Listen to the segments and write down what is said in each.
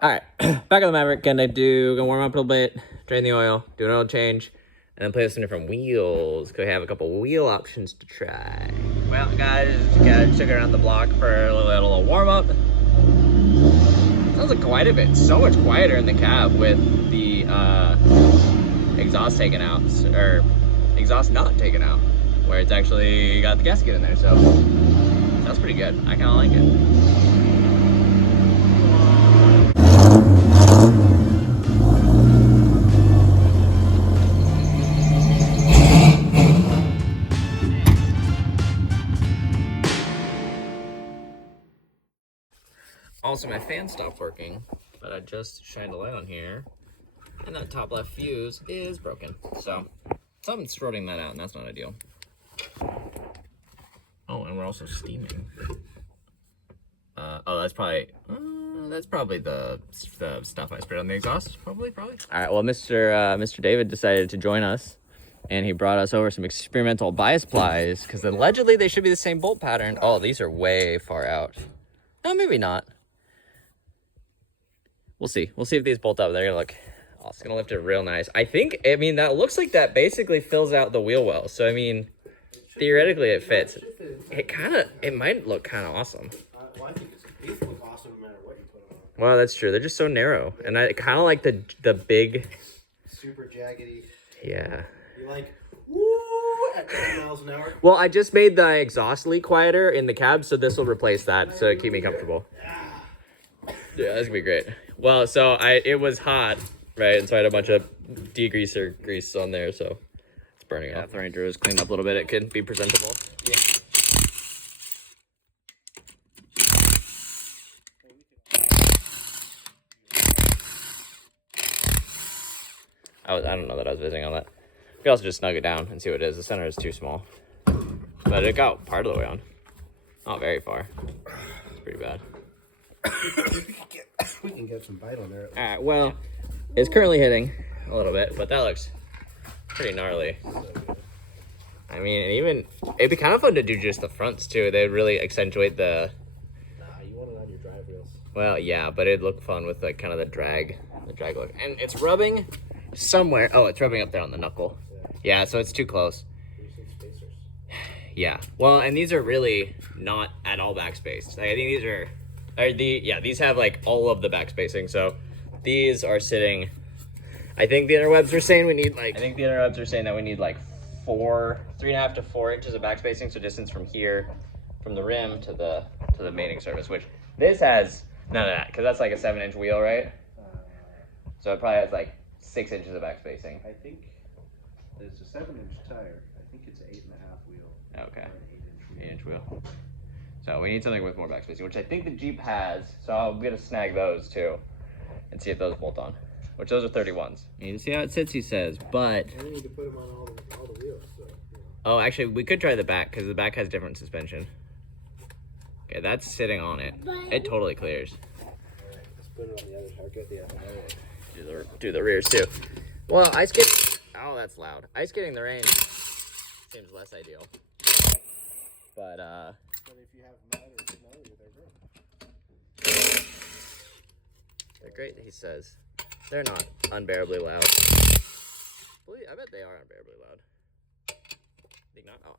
All right, back on the Maverick. Gonna warm up a little bit, drain the oil, do an oil change, and then play with some different wheels. Cause we have a couple wheel options to try. Well, guys, took it around the block for a little warm up. Sounds like quite a bit, so much quieter in the cab with the exhaust taken out, or exhaust not taken out, where it's actually got the gasket in there. So sounds pretty good. I kind of like it. Also, my fan stopped working, but I just shined a light on here, and that top left fuse is broken. So, something's throttling that out, and that's not ideal. Oh, and we're also steaming. Oh, that's probably the stuff I sprayed on the exhaust. Probably. All right. Well, Mr. David decided to join us, and he brought us over some experimental bias plies because allegedly they should be the same bolt pattern. Oh, these are way far out. No, maybe not. We'll see. We'll see if these bolt up. They're gonna look. Oh, it's gonna lift it real nice. I mean, that looks like that basically fills out the wheel well. So I mean, theoretically it fits. It might look kind of awesome. Well, I think these look awesome no matter what you put on. Wow, that's true. They're just so narrow, and I kind of like the big. Super jaggedy. Yeah. You like woo at 10 miles an hour. Well, I just made the exhaust leak quieter in the cab, so this will replace that, so keep me comfortable. Yeah, that's gonna be great. Well, so it was hot, right? And so I had a bunch of degreaser grease on there, so it's burning off. The Ranger was cleaned up a little bit. It could be presentable. Yeah. I don't know that I was visiting on that. We could also just snug it down and see what it is. The center is too small, but it got part of the way on. Not very far. It's pretty bad. We can get some bite on there. All right, well, it's currently hitting a little bit, but that looks pretty gnarly. I mean, it'd be kind of fun to do just the fronts too. They'd really accentuate the. Nah, you want it on your drive wheels. Well, yeah, but it'd look fun with like kind of the drag look. And it's rubbing somewhere. Oh, it's rubbing up there on the knuckle. Yeah, so it's too close. Yeah. Well, and these are really not at all backspaced. Like, I think these are. These have like all of the back spacing, so these are sitting. I think the interwebs are saying we need like. I think the interwebs are saying that we need like 3.5 to 4 inches of back spacing, so distance from here, from the rim to the mating surface. Which this has none of that, because that's like a 7-inch wheel, right? So it probably has like 6 inches of back spacing. I think it's a 7-inch tire. I think it's an 8.5 wheel. Okay. 8-inch wheel. So we need something with more back spacing, which I think the Jeep has. So I'm gonna snag those too, and see if those bolt on. Which those are 31s. You need to see how it sits, he says, but. And we need to put them on all the wheels. So, Oh, actually, we could try the back because the back has different suspension. Okay, that's sitting on it. It totally clears. All right, let's put it on the other side. Get the other one. Do the rears too. Well, ice skating. Oh, that's loud. Ice skating the rain seems less ideal. But But if you have mud or snow, they're great. They're great, he says. They're not unbearably loud. I bet they are unbearably loud. Think not? Oh,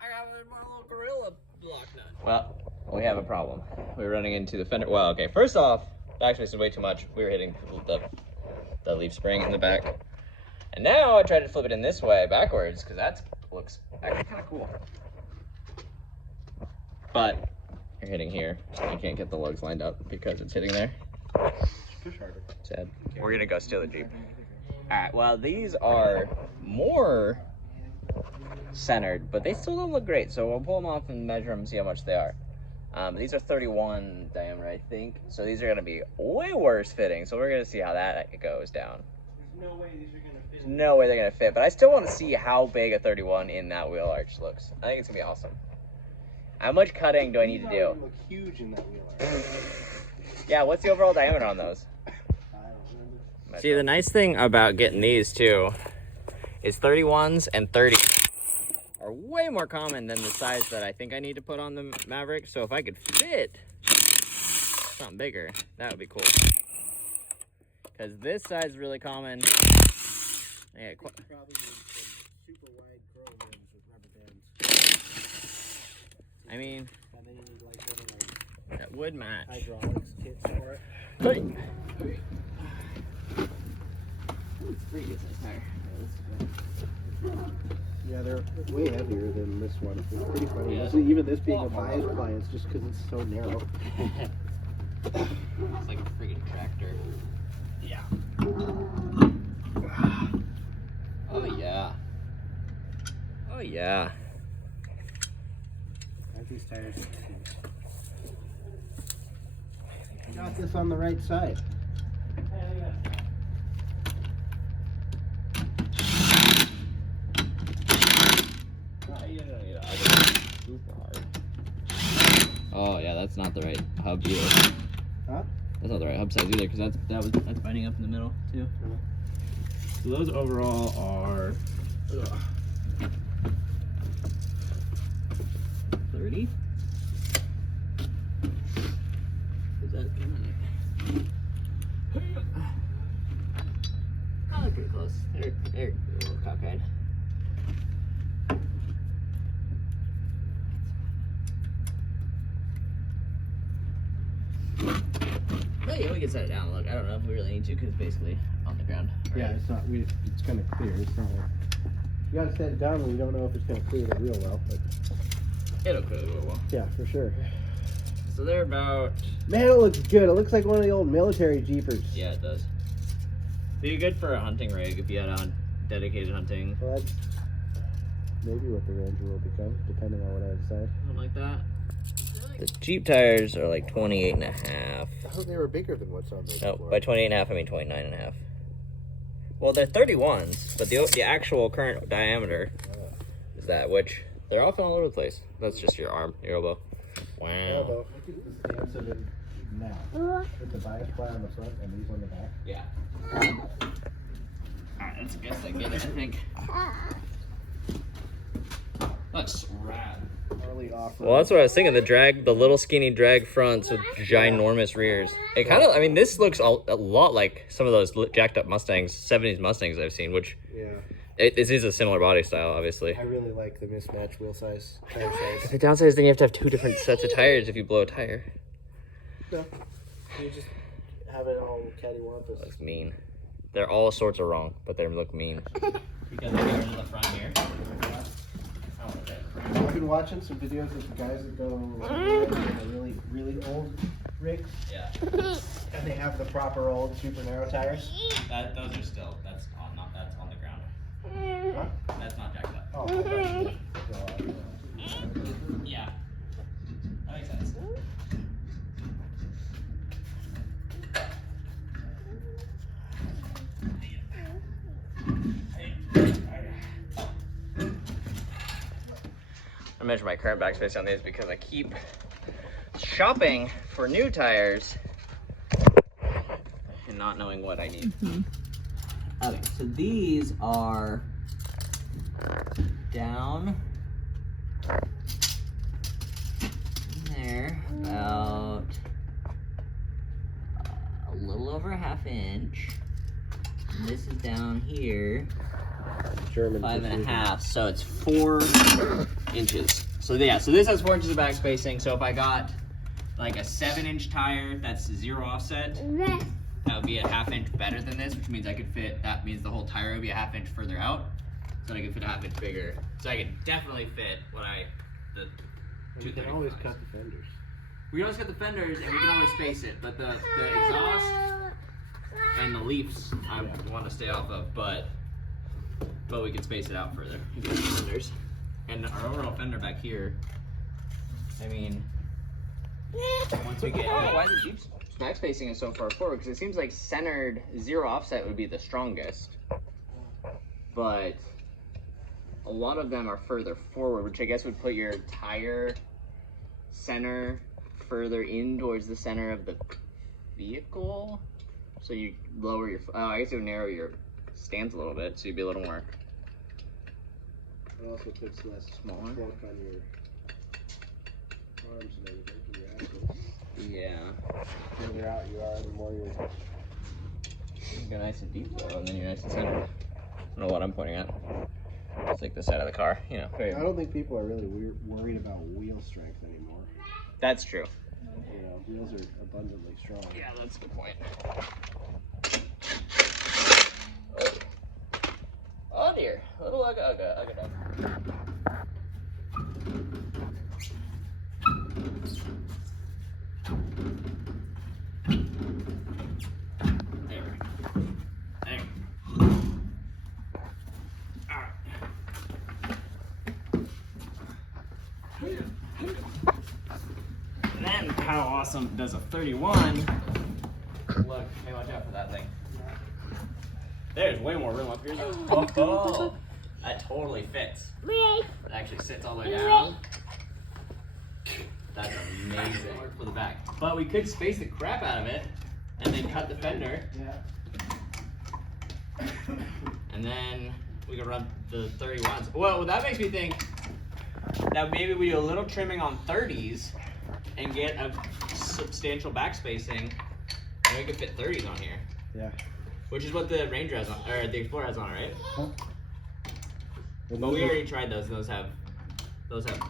I got my little Gorilla block nut. Well, we have a problem. We're running into the fender. Well, okay, first off, backspace is way too much. We were hitting the leaf spring in the back. And now I tried to flip it in this way backwards, because that looks actually kind of cool. But you're hitting here, and you can't get the lugs lined up because it's hitting there. Push harder. Sad. We're gonna go steal the Jeep. All right. Well, these are more centered, but they still don't look great. So we'll pull them off and measure them and see how much they are. These are 31 diameter, I think. So these are gonna be way worse fitting. So we're gonna see how that goes down. There's no way these are gonna fit. There's no way they're gonna fit, but I still want to see how big a 31 in that wheel arch looks. I think it's gonna be awesome. How much cutting do I need to do? Look huge in that wheel arch. Yeah, what's the overall diameter on those? I don't remember. See, the nice thing about getting these too is 31s and 30s are way more common than the size that I think I need to put on the Maverick. So if I could fit something bigger, that would be cool. Because this side's really common. Yeah, Probably need some super wide chrome rims with rubber bands. I mean, And then you need like one of those that would match. hydraulics kits for it. Hey. It's pretty good size tire. Yeah, they're way heavier than this one. It's pretty funny. Yeah. Even this being a bias appliance just because it's so narrow. It's like a freaking tractor. Yeah. Oh yeah. Oh yeah. Aren't these tires? Got this on the right side. Oh yeah, that's not the right hub either. Huh? That's not the right hub size either, because that's binding up in the middle too. So those overall are 30. Is that oh, they're pretty close. They're a little cockeyed. Oh yeah, we can set it down. Look, I don't know if we really need to because it's basically on the ground. Right? Yeah, it's not. It's gonna clear. It's not like you gotta set it down when you don't know if it's gonna clear it real well. But It'll clear real well. yeah, for sure. So they're about. Man, it looks good. It looks like one of the old military Jeepers. Yeah, it does. Be good for a hunting rig if you had on dedicated hunting. Well, that's maybe what the Ranger will become, depending on what I decide. Something like that. The Jeep tires are like 28 and a half. I thought they were bigger than what's on there. No, by 28 and a half, I mean 29 and a half. Well, they're 31s, but the actual current diameter is that, which they're often all over the place. That's just your arm, your elbow. Wow. Look at the stance of it now. With the bias ply on the front and these on the back. Yeah. Alright, that's a guess I get it, I think. That's rad. Early off-road. Well, that's what I was thinking. The little skinny drag fronts with ginormous rears. It kind of, I mean, this looks a lot like some of those jacked up Mustangs, 70s Mustangs I've seen, which Yeah. it is a similar body style, obviously. I really like the mismatched wheel size, tire size. The downside is then you have to have two different sets of tires if you blow a tire. No. You just have it all cattywampus. That's mean. They're all sorts of wrong, but they look mean. Because they're in the front here. Oh, okay. I've been watching some videos of the guys that go in the really, really old rigs, Yeah. and they have the proper old super narrow tires. Those are still, that's on the ground. Huh? That's not jacked up. Oh, okay. Yeah. That makes sense. I measure my current backspace on these because I keep shopping for new tires and not knowing what I need. Okay, so these are down there about a little over a half inch. And this is down here German 5.5, so it's 4 inches. So yeah, so this has 4 inches of back spacing. So if I got like a 7-inch tire that's 0 offset, that would be a half inch better than this, which means I could fit, that means the whole tire would be a half inch further out. So I could fit a half inch bigger. So I could definitely fit the You can always cut the fenders. We can always cut the fenders and we can always space it, but the exhaust and the leaves I want to stay off of, but we can space it out further. We can cut the fenders. And our overall fender back here, I mean, once we get, why the Jeep's back spacing is so far forward? Because it seems like centered 0 offset would be the strongest, but a lot of them are further forward, which I guess would put your tire center further in towards the center of the vehicle. So you lower your, I guess it would narrow your stance a little bit, so you'd be a little more. It also puts less smaller torque on your arms and everything, and your axles. Yeah. The further out you are, the more you're. You go nice and deep though, and then you're nice and centered. I don't know what I'm pointing at. It's like the side of the car, you know. I don't think people are really worried about wheel strength anymore. That's true. You know, wheels are abundantly strong. Yeah, that's a good point. Oh dear, little ugga duck. And then, how awesome does a 31 look? Hey, watch out for that thing. There's way more room up here. Oh, that totally fits. It actually sits all the way down. That's amazing for the back. But we could space the crap out of it and then cut the fender. Yeah. And then we could run the 31s. Well, that makes me think that maybe we do a little trimming on 30s and get a substantial back spacing, and we could fit 30s on here. Yeah. Which is what the Ranger has on, or the Explorer has on, right? Huh? But we already tried those. Those have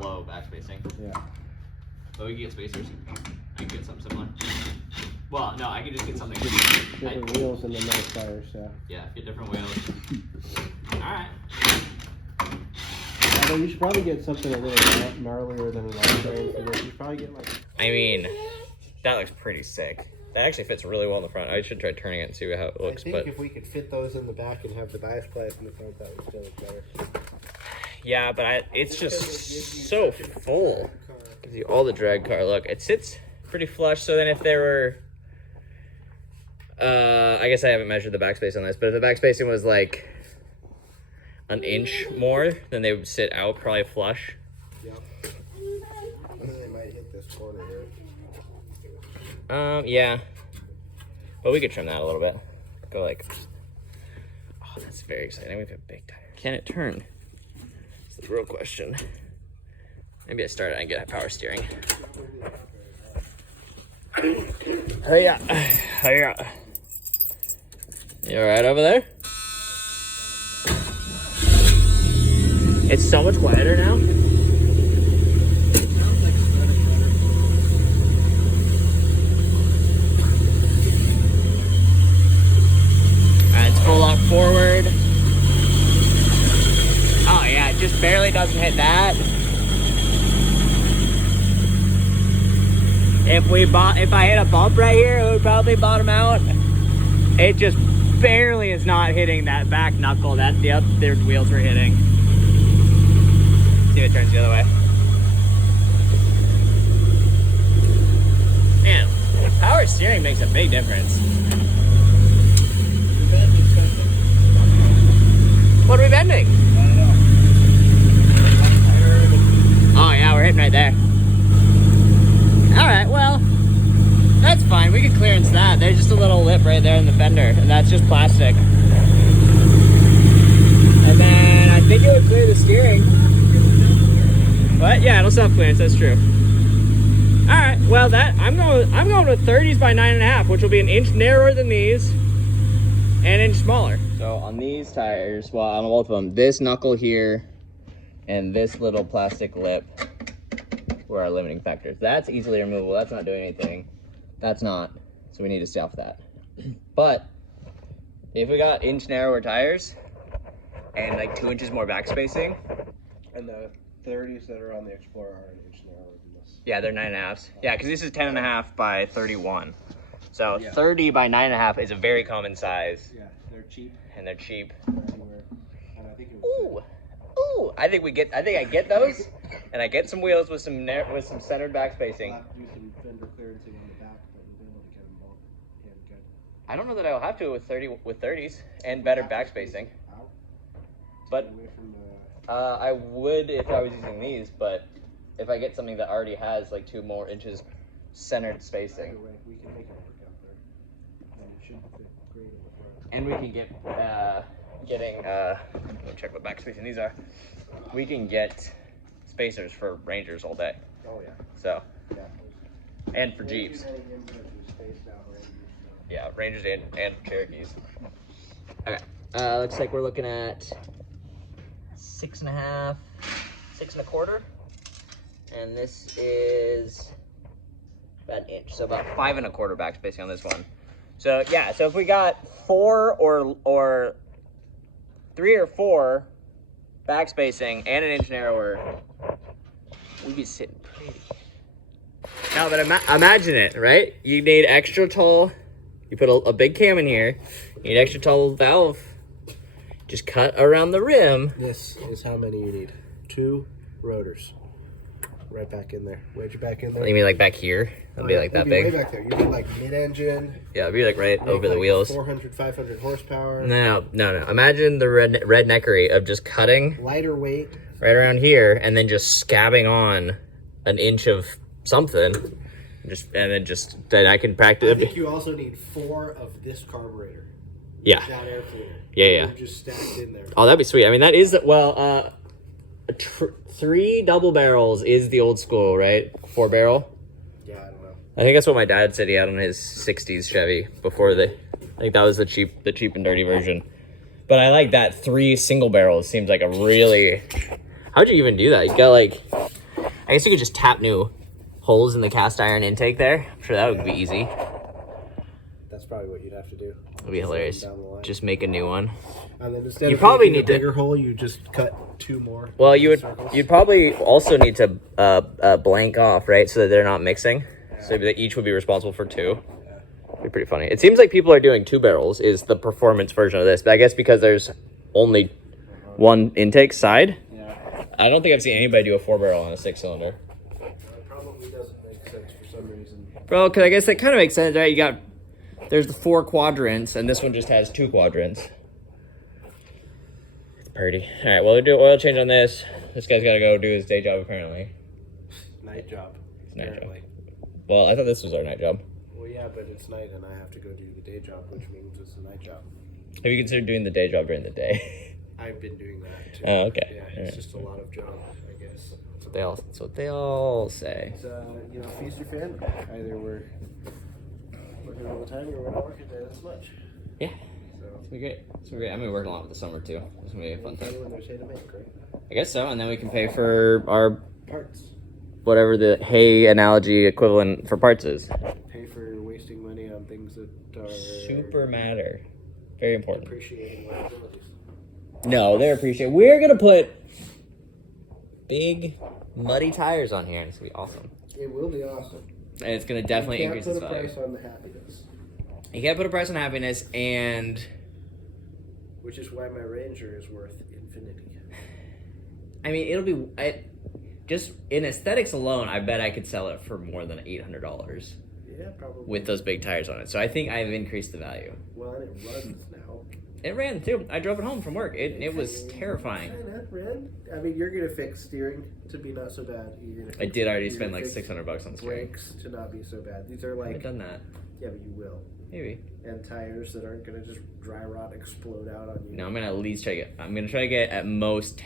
low back spacing. Yeah. But we can get spacers. I can get something similar. Well, no, I can just get something. Different wheels and the nice tires, yeah. Yeah, get different wheels. All right. Although you should probably get something a little gnarlier than an all-terrain for this. You should probably get like. I mean, that looks pretty sick. That actually fits really well in the front. I should try turning it and see how it looks. I think but if we could fit those in the back and have the bias plate in the front, that would still look better. yeah, but it's just so full. Gives you all the drag car look. It sits pretty flush. So then if there were, I guess I haven't measured the backspace on this, but if the backspacing was like an inch more, then they would sit out probably flush. Yep. I think they might hit this corner here. Yeah. But we could trim that a little bit. Go like, oh, that's very exciting. We have a big tire. Can it turn? That's the real question. Maybe I start it and get power steering. Hey, yeah. Hey, yeah. You all right over there? It's so much quieter now. Full lock forward. Oh yeah, it just barely doesn't hit that. If I hit a bump right here, it would probably bottom out. It just barely is not hitting that back knuckle that the other wheels were hitting. See if it turns the other way. Man, power steering makes a big difference. What are we bending? Oh yeah, we're hitting right there. Alright, well, that's fine. We can clearance that. There's just a little lip right there in the fender, and that's just plastic. And then I think it would clear the steering. But yeah, it'll self-clearance, that's true. Alright, well I'm going with 30s by 9.5, which will be an inch narrower than these. An inch smaller. So on these tires, well, on both of them, this knuckle here and this little plastic lip were our limiting factors. That's easily removable. That's not doing anything. That's not. So we need to stay off that. But if we got inch narrower tires and like 2 inches more back spacing. And the 30s that are on the Explorer are an inch narrower than this. Yeah, they're 9.5. Yeah, because this is 10.5 by 31. So yeah. 30 by 9.5 is a very common size. Yeah, they're cheap. And they're cheap. Anywhere. And I think it was Ooh, I think I get those, and I get some wheels with some centered back spacing. We'll have to do some fender clearancing on the back, but we'll be able to get them both in good. I don't know that I'll have to with 30s and better back spacing. Out. But Away from the... I would if I was using these, but if I get something that already has like 2 more inches centered spacing. Either way, we can make it work out there. And it should fit great in the front. And we can get let me check what back spacing these are. We can get spacers for Rangers all day. Oh yeah. So Yeah. And for Jeeps. Yeah, Rangers and Cherokees. Okay. Looks like we're looking at 6.5, 6.25. And this is about an inch. So about 5.25 backspacing on this one. So yeah, so if we got 4 or 3 or 4 backspacing and an inch narrower, we'd be sitting pretty. Now, but imagine it, right? You need extra tall. You put a big cam in here. You need extra tall valve. Just cut around the rim. This is how many you need. 2 rotors. Right back in there. Wedge it back in there. You mean like back here? It'll be like that big? Way back there. You need like mid-engine. Yeah, it'll be like right over the wheels. 400, 500 horsepower. No. Imagine the redneckery of just cutting. Lighter weight. Right around here, and then just scabbing on an inch of something. Then I can practice. I think you also need 4 of this carburetor. Yeah. That air cleaner. Yeah. Just stacked in there. Oh, that'd be sweet. I mean, that is, well, 3 double barrels is the old school, right? 4 barrel. Yeah, I don't know. I think that's what my dad said he had on his 60s Chevy before I think that was the cheap and dirty version. But I like that 3 single barrels. Seems like a really, how'd you even do that? You got like, I guess you could just tap new holes in the cast iron intake there. I'm sure that would be easy. That's probably what you'd have to do. It'd be hilarious. Just make a new one. And then instead You of probably making need a to- bigger hole, you just cut 2 more. Well, circles. you'd probably also need to blank off, right, so that they're not mixing. Yeah. So that each would be responsible for 2. Yeah. It'd be pretty funny. It seems like people are doing 2 barrels is the performance version of this, but I guess because there's only one intake side. Yeah. I don't think I've seen anybody do a 4 barrel on a 6-cylinder. It probably doesn't make sense for some reason. Bro, because I guess that kind of makes sense, right? There's the 4 quadrants, and this one just has 2 quadrants. It's pretty. All right, well, we'll do an oil change on this. This guy's got to go do his day job, apparently. Night job. It's night job. Well, I thought this was our night job. Well, yeah, but it's night, and I have to go do the day job, which means it's a night job. Have you considered doing the day job during the day? I've been doing that, too. Oh, okay. Yeah, it's just a lot of job, I guess. That's what they all say. It's, feast your family. Either we're working all the time or we're not working as much. Yeah. So It's gonna be great. It's gonna be great. I'm gonna be working a lot with the summer too. It's gonna be a fun time. when there's hay to make, right? I guess so, and then we can pay for our Parts. whatever the hay analogy equivalent for parts is. Pay for wasting money on things that are Super matter. Very important. appreciating liabilities. No, they're appreciated. We're gonna put big muddy tires on here. It's gonna be awesome. It will be awesome. And it's gonna definitely You can't increase its put a value. price on the happiness, You can't put a price on happiness, and which is why my Ranger is worth infinity. I mean, it'll be just in aesthetics alone. I bet I could sell it for more than $800 Yeah, probably. with those big tires on it. So I think I've increased the value. Well, and it runs now. It ran too. I drove it home from work. It was terrifying. That ran. I mean, you're gonna fix steering to be not so bad. You're gonna I did already you're spend gonna like fix $600 on steering. brakes to not be so bad. These are I haven't like, done that. yeah, but you will. Maybe. And tires that aren't gonna just dry rot, explode out on you. No, I'm gonna at least try to get. I'm gonna try to get at most.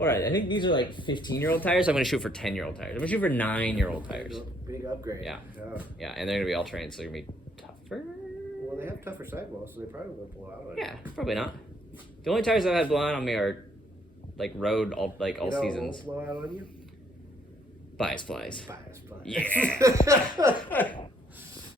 All right, I think these are like 15-year-old tires. I'm gonna shoot for 10-year-old tires. I'm gonna shoot for 9-year-old tires. Big upgrade. Yeah. Yeah, and they're gonna be all trained, so they're gonna be tougher. Well, they have tougher sidewalls, so they probably won't blow out. Yeah, probably not. The only tires I've had blown on me are like road all seasons. Won't blow out on you. Bias flies. Bias. Yeah.